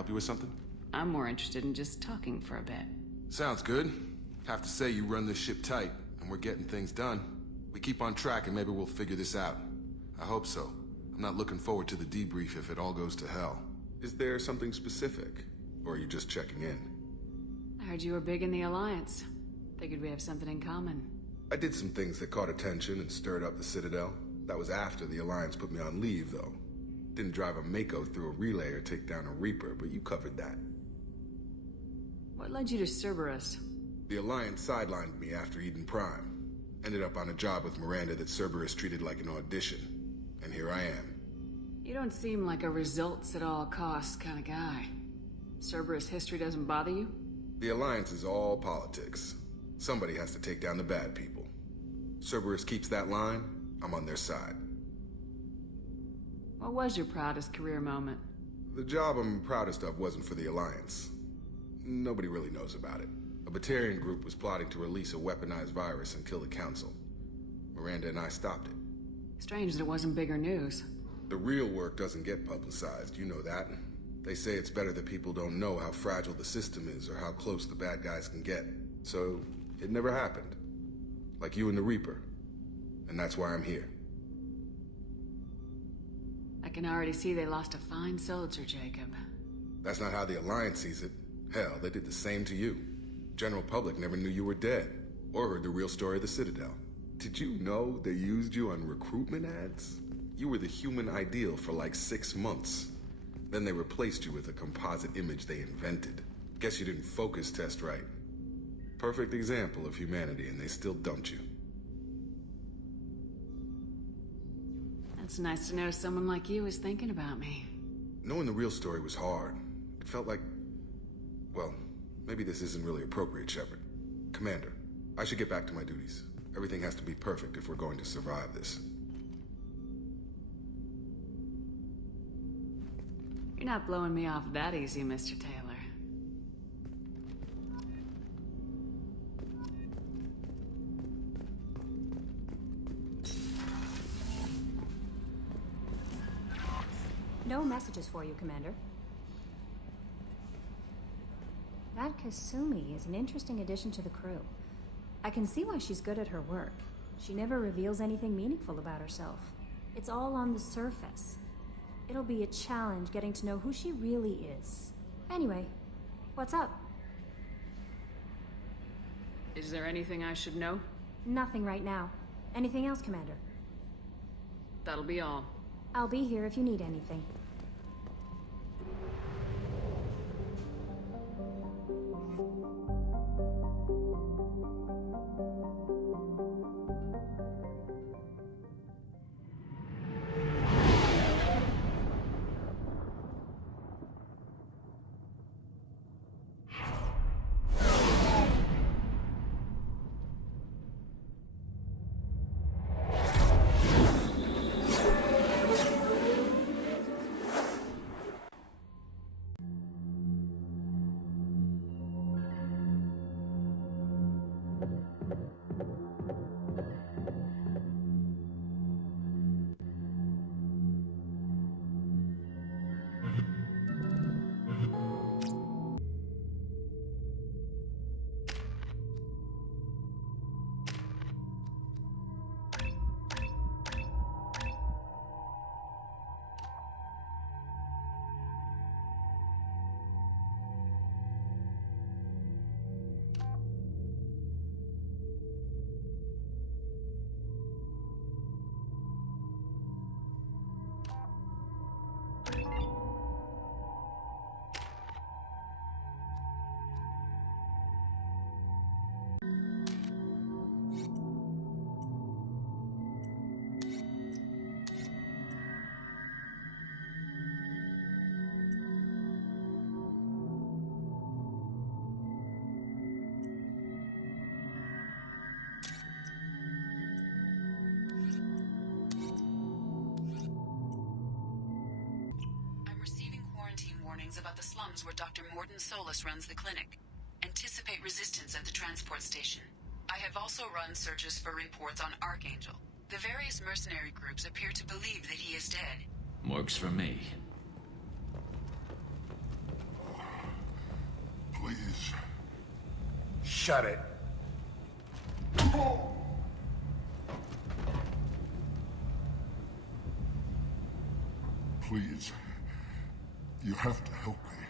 help you with something? I'm more interested in just talking for a bit. Sounds good. Have to say you run this ship tight, and we're getting things done. We keep on track and maybe we'll figure this out. I hope so. I'm not looking forward to the debrief if it all goes to hell. Is there something specific? Or are you just checking in? I heard you were big in the Alliance. Figured we have something in common. I did some things that caught attention and stirred up the Citadel. That was after the Alliance put me on leave, though. Didn't drive a Mako through a relay or take down a Reaper, but you covered that. What led you to Cerberus? The Alliance sidelined me after Eden Prime. Ended up on a job with Miranda that Cerberus treated like an audition. And here I am. You don't seem like a results at all costs kind of guy. Cerberus history doesn't bother you? The Alliance is all politics. Somebody has to take down the bad people. Cerberus keeps that line, I'm on their side. What was your proudest career moment? The job I'm proudest of wasn't for the Alliance. Nobody really knows about it. A Batarian group was plotting to release a weaponized virus and kill the Council. Miranda and I stopped it. Strange that it wasn't bigger news. The real work doesn't get publicized, you know that. They say it's better that people don't know how fragile the system is or how close the bad guys can get. So, it never happened. Like you and the Reaper. And that's why I'm here. I can already see they lost a fine soldier, Jacob. That's not how the Alliance sees it. Hell, they did the same to you. General public never knew you were dead, or heard the real story of the Citadel. Did you know they used you on recruitment ads? You were the human ideal for like 6 months. Then they replaced you with a composite image they invented. Guess you didn't focus test right. Perfect example of humanity, and they still dumped you. It's nice to know someone like you is thinking about me. Knowing the real story was hard. It felt like... Well, maybe this isn't really appropriate, Shepard. Commander, I should get back to my duties. Everything has to be perfect if we're going to survive this. You're not blowing me off that easy, Mr. Taylor. No messages for you, Commander. That Kasumi is an interesting addition to the crew. I can see why she's good at her work. She never reveals anything meaningful about herself. It's all on the surface. It'll be a challenge getting to know who she really is. Anyway, what's up? Is there anything I should know? Nothing right now. Anything else, Commander? That'll be all. I'll be here if you need anything. About the slums where Dr. Mordin Solus runs the clinic. Anticipate resistance at the transport station. I have also run searches for reports on Archangel. The various mercenary groups appear to believe that he is dead. Works for me. shut it. Please. You have to help me.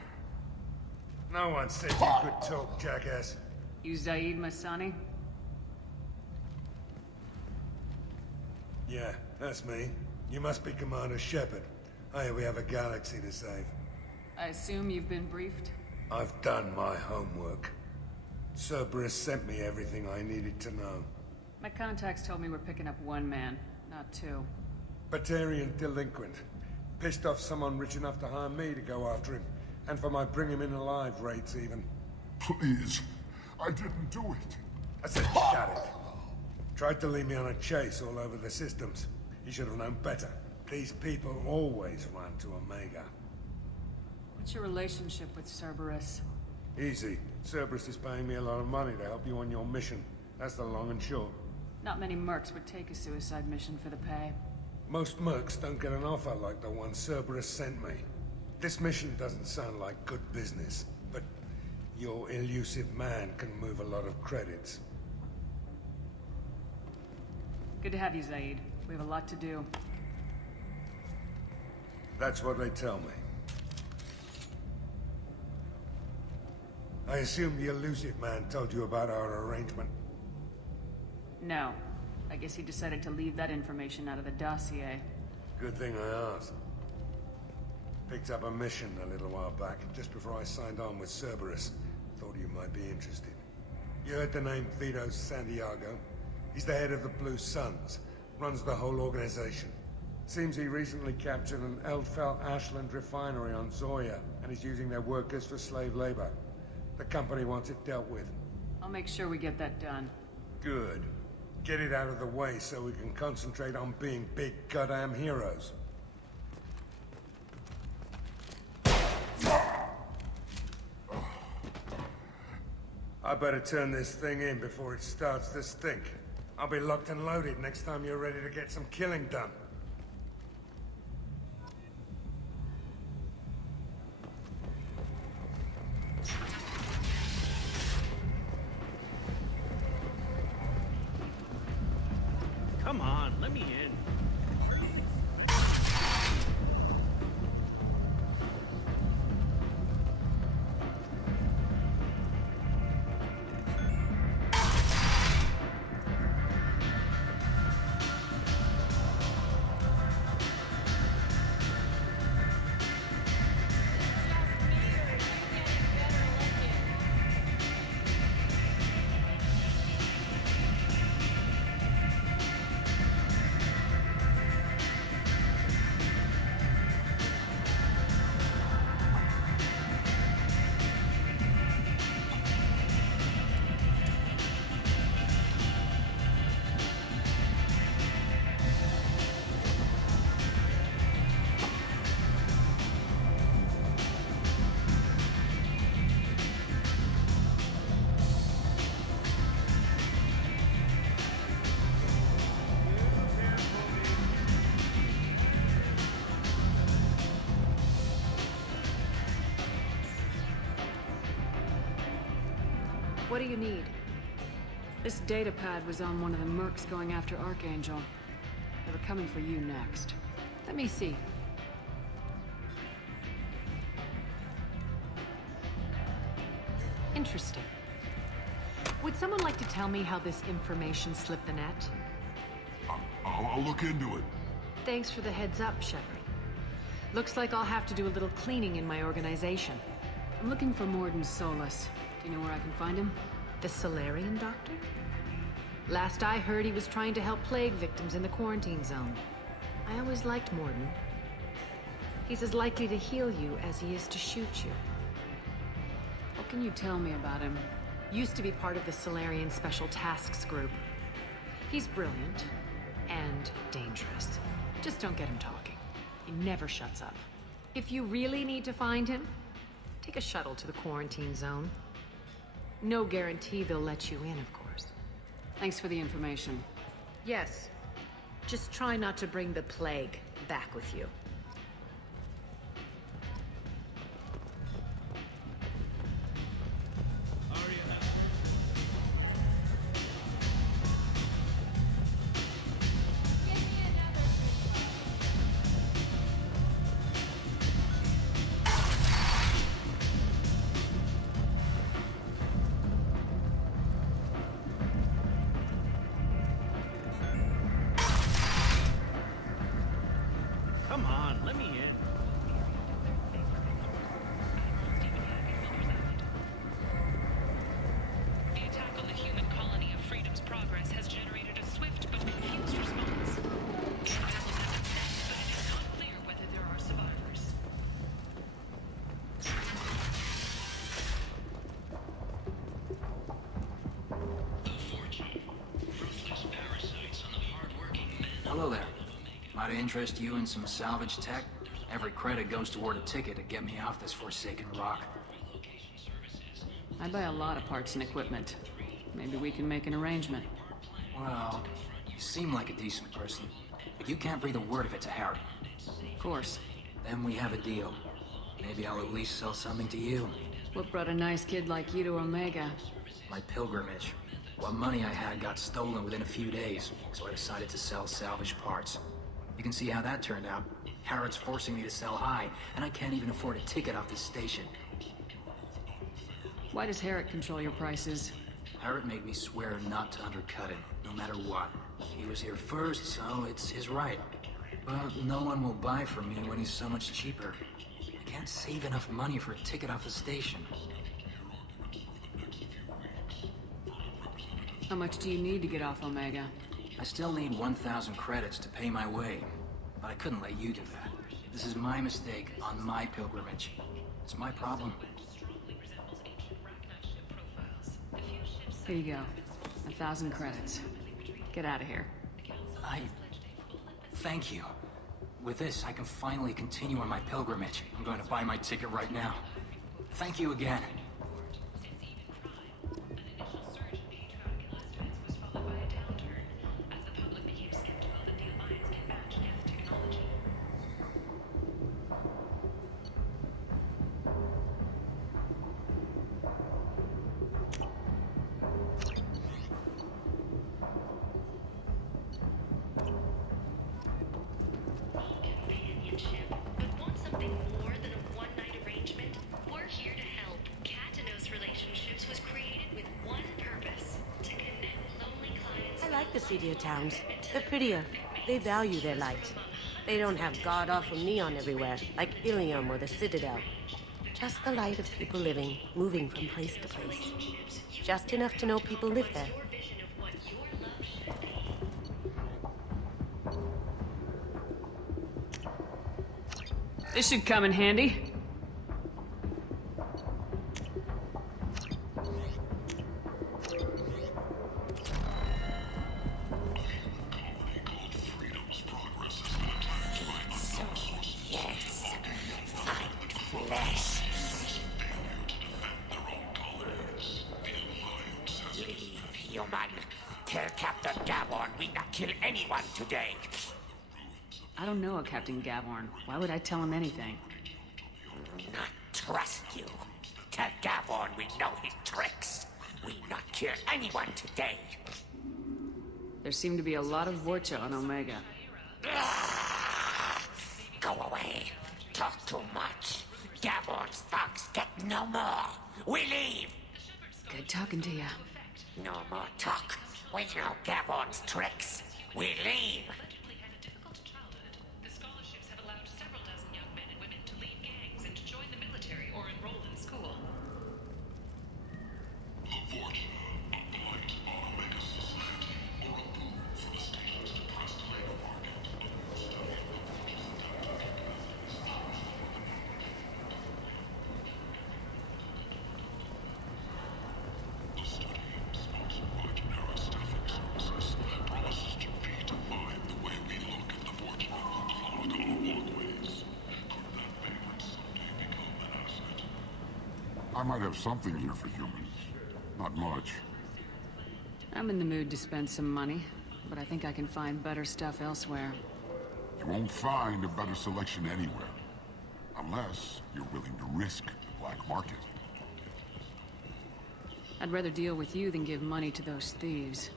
No one said you could talk, jackass. You Zaid Masani? Yeah, that's me. You must be Commander Shepard. Hey, we have a galaxy to save. I assume you've been briefed? I've done my homework. Cerberus sent me everything I needed to know. My contacts told me we're picking up one man, not two. Batarian delinquent. Pissed off someone rich enough to hire me to go after him. And for my bring him in alive rates, even. Please. I didn't do it. I said shut it. Tried to lead me on a chase all over the systems. He should have known better. These people always run to Omega. What's your relationship with Cerberus? Easy. Cerberus is paying me a lot of money to help you on your mission. That's the long and short. Not many mercs would take a suicide mission for the pay. Most mercs don't get an offer like the one Cerberus sent me. This mission doesn't sound like good business, but your elusive man can move a lot of credits. Good to have you, Zaid. We have a lot to do. That's what they tell me. I assume the elusive man told you about our arrangement. No. I guess he decided to leave that information out of the dossier. Good thing I asked. Picked up a mission a little while back, just before I signed on with Cerberus. Thought you might be interested. You heard the name Vito Santiago? He's the head of the Blue Suns. Runs the whole organization. Seems he recently captured an Eldfell Ashland refinery on Zoya, and is using their workers for slave labor. The company wants it dealt with. I'll make sure we get that done. Good. Get it out of the way so we can concentrate on being big goddamn heroes. I better turn this thing in before it starts to stink. I'll be locked and loaded next time you're ready to get some killing done. Come on, let me in. What do you need? This data pad was on one of the mercs going after Archangel. They were coming for you next. Let me see. Interesting. Would someone like to tell me how this information slipped the net? I'll look into it. Thanks for the heads up, Shepard. Looks like I'll have to do a little cleaning in my organization. I'm looking for Morden Solus. Do you know where I can find him? The Salarian doctor? Last I heard, he was trying to help plague victims in the quarantine zone. I always liked Morden. He's as likely to heal you as he is to shoot you. What can you tell me about him? Used to be part of the Salarian Special Tasks Group. He's brilliant and dangerous. Just don't get him talking. He never shuts up. If you really need to find him, take a shuttle to the quarantine zone. No guarantee they'll let you in, of course. Thanks for the information. Yes. Just try not to bring the plague back with you. hello there. Might interest you in some salvage tech? Every credit goes toward a ticket to get me off this forsaken rock. I buy a lot of parts and equipment. Maybe we can make an arrangement. Well, you seem like a decent person, but you can't breathe a word of it to Harry. Of course. Then we have a deal. Maybe I'll at least sell something to you. What brought a nice kid like you to Omega? My pilgrimage. What money I had got stolen within a few days, so I decided to sell salvage parts. You can see how that turned out. Harrod's forcing me to sell high, and I can't even afford a ticket off this station. Why does Harrod control your prices? Harrod made me swear not to undercut him, no matter what. He was here first, so it's his right. But no one will buy from me when he's so much cheaper. I can't save enough money for a ticket off the station. How much do you need to get off Omega? I still need 1,000 credits to pay my way, but I couldn't let you do that. This is my mistake on my pilgrimage. It's my problem. Here you go. 1,000 credits. Get out of here. Thank you. With this, I can finally continue on my pilgrimage. I'm going to buy my ticket right now. Thank you again. Towns. They're prettier. They value their light. They don't have god-awful neon everywhere, like Ilium or the Citadel. Just the light of people living, moving from place to place. Just enough to know people live there. This should come in handy. I don't know a Captain Gavorn. Why would I tell him anything? Not trust you. Tell Gavorn we know his tricks. We not kill anyone today. There seem to be a lot of Vorcha on Omega. Go away. Talk too much. Gavorn's thugs get no more. We leave. Good talking to you. No more talk. We know Gavorn's tricks. We leave. I might have something here for humans. Not much. I'm in the mood to spend some money, but I think I can find better stuff elsewhere. You won't find a better selection anywhere. Unless you're willing to risk the black market. I'd rather deal with you than give money to those thieves.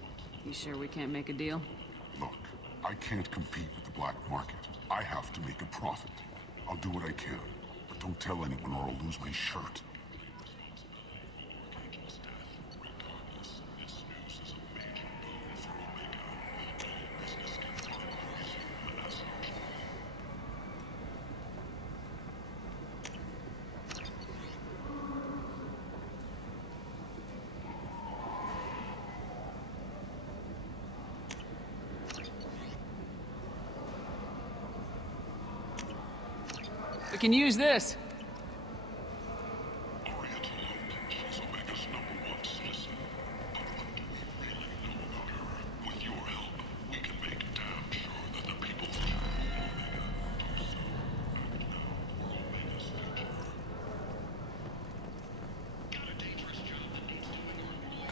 You sure we can't make a deal? Look, I can't compete with the black market. I have to make a profit. I'll do what I can, but don't tell anyone or I'll lose my shirt. We can use this.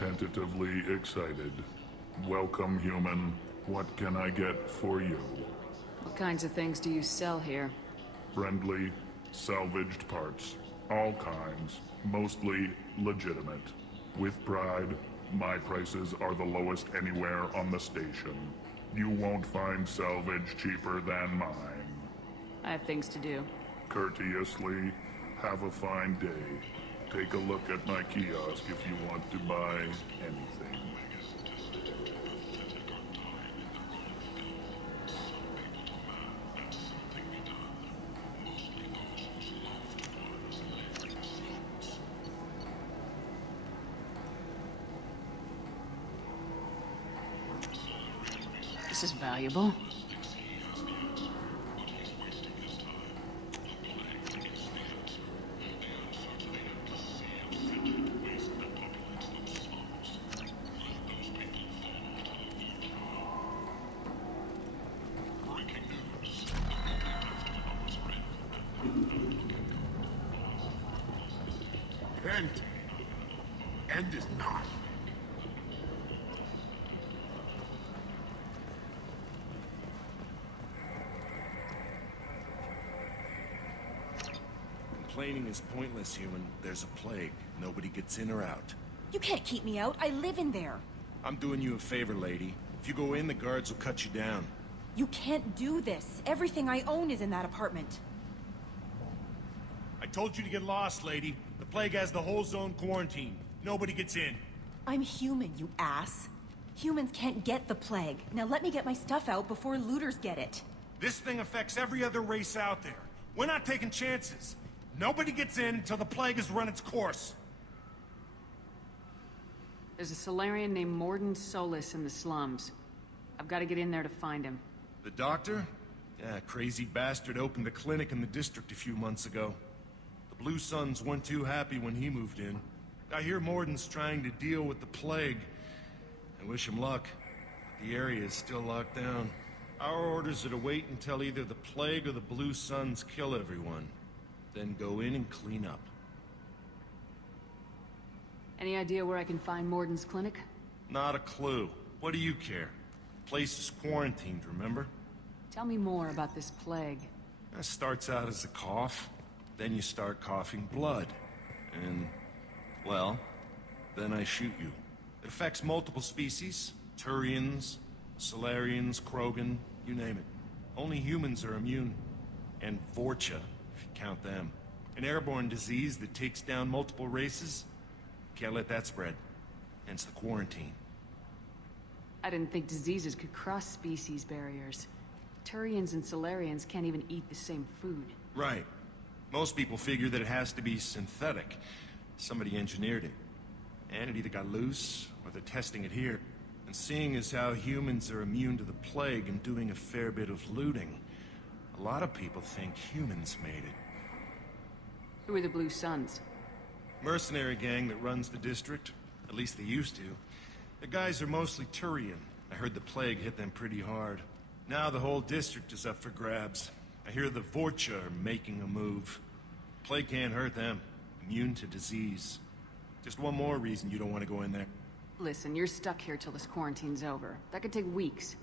Tentatively excited. Welcome, human. What can I get for you? What kinds of things do you sell here? Friendly, salvaged parts. All kinds. Mostly legitimate. With pride, my prices are the lowest anywhere on the station. You won't find salvage cheaper than mine. I have things to do. Courteously, have a fine day. Take a look at my kiosk if you want to buy anything. This is valuable. End is not. Complaining is pointless, human. There's a plague. Nobody gets in or out. You can't keep me out. I live in there. I'm doing you a favor, lady. If you go in, the guards will cut you down. You can't do this. Everything I own is in that apartment. I told you to get lost, lady. The plague has the whole zone quarantined. Nobody gets in. I'm human, you ass. Humans can't get the plague. Now let me get my stuff out before looters get it. This thing affects every other race out there. We're not taking chances. Nobody gets in until the plague has run its course. There's a Solarian named Morden Solis in the slums. I've got to get in there to find him. The doctor? Yeah, crazy bastard opened a clinic in the district a few months ago. The Blue Suns weren't too happy when he moved in. I hear Morden's trying to deal with the plague. I wish him luck. But the area is still locked down. Our orders are to wait until either the plague or the Blue Suns kill everyone. Then go in and clean up. Any idea where I can find Morden's clinic? Not a clue. What do you care? The place is quarantined, remember? Tell me more about this plague. It starts out as a cough. Then you start coughing blood. And, well, then I shoot you. It affects multiple species. Turians, Solarians, Krogan, you name it. Only humans are immune. And Vorcha, if you count them. An airborne disease that takes down multiple races. Can't let that spread. Hence the quarantine. I didn't think diseases could cross species barriers. Turians and Solarians can't even eat the same food. Right. Most people figure that it has to be synthetic. Somebody engineered it. And it either got loose, or they're testing it here. And seeing as how humans are immune to the plague and doing a fair bit of looting, a lot of people think humans made it. Who are the Blue Suns? Mercenary gang that runs the district. At least they used to. The guys are mostly Turian. I heard the plague hit them pretty hard. Now the whole district is up for grabs. I hear the Vorcha are making a move. Plague can't hurt them. Immune to disease. Just one more reason you don't want to go in there. Listen, you're stuck here till this quarantine's over. That could take weeks.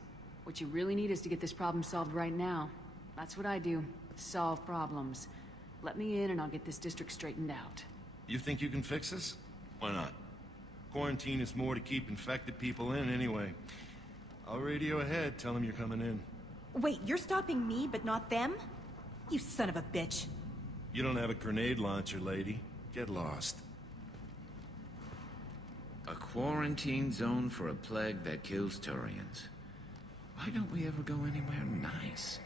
What you really need is to get this problem solved right now. That's what I do. Solve problems. Let me in and I'll get this district straightened out. You think you can fix this? Why not? Quarantine is more to keep infected people in anyway. I'll radio ahead, tell them you're coming in. Wait, you're stopping me, but not them? You son of a bitch. You don't have a grenade launcher, lady. Get lost. A quarantine zone for a plague that kills Turians. Why don't we ever go anywhere nice?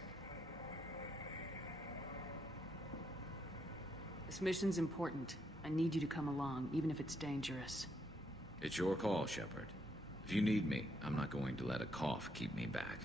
This mission's important. I need you to come along, even if it's dangerous. It's your call, Shepard. If you need me, I'm not going to let a cough keep me back.